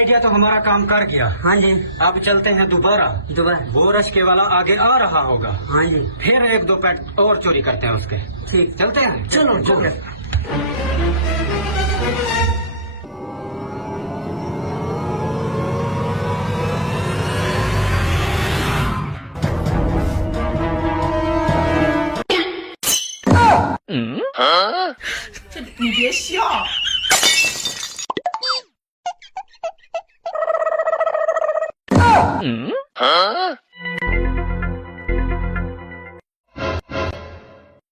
Idea तो हमारा काम कर गया। हाँ जी। अब चलते हैं दोबारा। वो रश्के वाला आगे आ रहा होगा। हाँ जी। फिर 1-2 पैकेट और चोरी करते हैं उसके। ठीक, चलते हैं। चलो चलो।你别笑。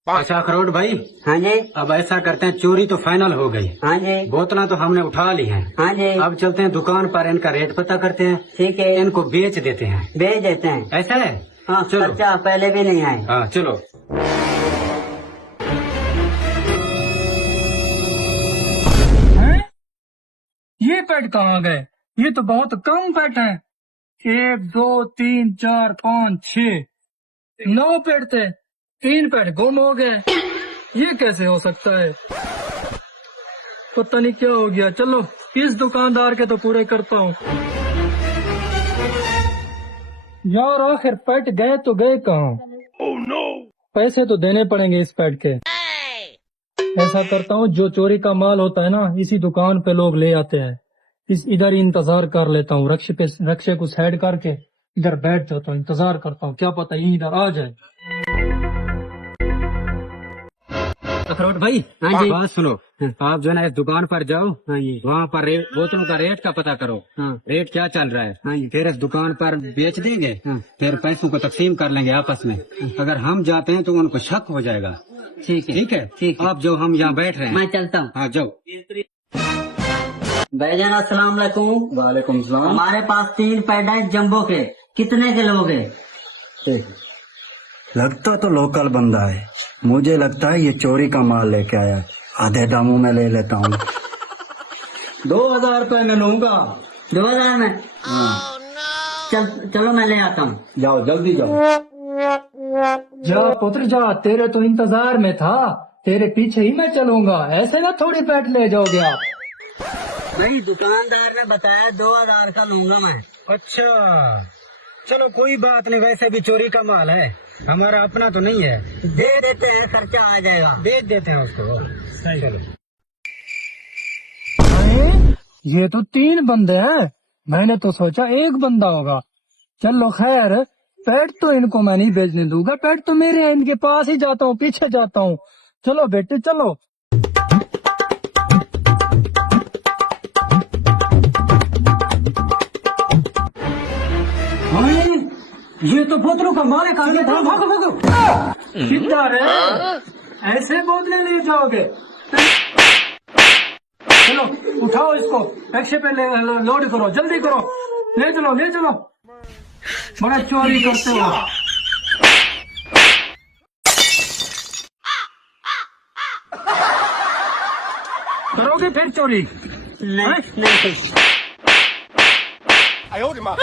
अच्छा अखरोट भाई, हाँ जी। अब ऐसा करते हैं, चोरी तो फाइनल हो गई। हाँ जी। बोतलें तो हमने उठा ली हैं। हाँ जी। अब चलते हैं दुकान पर, इनका रेट पता करते हैं। ठीक है, इनको बेच देते हैं। भेज देते हैं। ऐसा है? हाँ, चलो। खर्चा पहले भी नहीं आए। हाँ चलो। ये पेट कहाँ गए? ये तो बहुत कम पेट हैं। 1 2 3 4 5 6 9 पेट थे, 3 पेट गुम हो गए। ये कैसे हो सकता है? पता नहीं क्या हो गया। चलो इस दुकानदार के तो पूरे करता हूँ। यार आखिर पेट गए तो गए कहाँ? पैसे तो देने पड़ेंगे इस पेट के। ऐसा करता हूँ, जो चोरी का माल होता है ना, इसी दुकान पे लोग ले आते हैं। इधर ही इंतजार कर लेता हूँ, रक्षे को साइड करके इधर बैठ जाता हूँ, इंतजार करता हूँ, क्या पता ये इधर आ जाए। अखरोट भाई, हाँ जी। बात सुनो, आप जो है ना इस दुकान पर जाओ। हाँ जी। वहाँ पर बोतलों का रेट का पता करो। हाँ। रेट क्या चल रहा है। हाँ जी। फिर इस दुकान पर बेच देंगे। हाँ। फिर पैसों को तकसीम कर लेंगे आपस में। अगर हम जाते हैं तो उनको शक हो जाएगा। ठीक है। ठीक है। ठीक है। आप जो, हम यहाँ बैठ रहे हैं। मैं चलता हूँ। हाँ जाओ। भाईजान अस्सलाम वालेकुम। वालेकुम सलाम। हमारे पास 3 पैड है जम्बो के, कितने के लोगे? लगता तो लोकल बंदा है, मुझे लगता है ये चोरी का माल लेके आया। आधे दामों में ले लेता हूँ। 2000 रुपए में लूंगा। 2000 में? चलो मैं ले आता हूँ। जाओ जल्दी जाओ। जा पुत्र जा, तेरे तो इंतजार में था, तेरे पीछे ही मैं चलूंगा। ऐसे ना थोड़ी पेट ले जाओगे आप। भाई दुकानदार ने बताया 2000 का लूंगा मैं। अच्छा चलो कोई बात नहीं, वैसे भी चोरी का माल है, हमारा अपना तो नहीं है। दे देते हैं, खर्चा आ जाएगा। बेच देते हैं उसको। चलो। अरे ये तो 3 बंदे हैं, मैंने तो सोचा 1 बंदा होगा। चलो खैर, पेट तो इनको मैं नहीं बेचने दूंगा, पेट तो मेरे हैं, इनके पास ही जाता हूँ, पीछे जाता हूँ। चलो बेटे चलो। ये तो बोतलों का माल है। भागो भागो। किधर है? ऐसे बोतलें ले जाओगे? चलो उठाओ इसको, रिक्शे पे लोड करो, जल्दी करो, ले चलो ले चलो। बड़ा चोरी करते हो। करोगे फिर चोरी? नहीं नहीं।哎呦我的妈！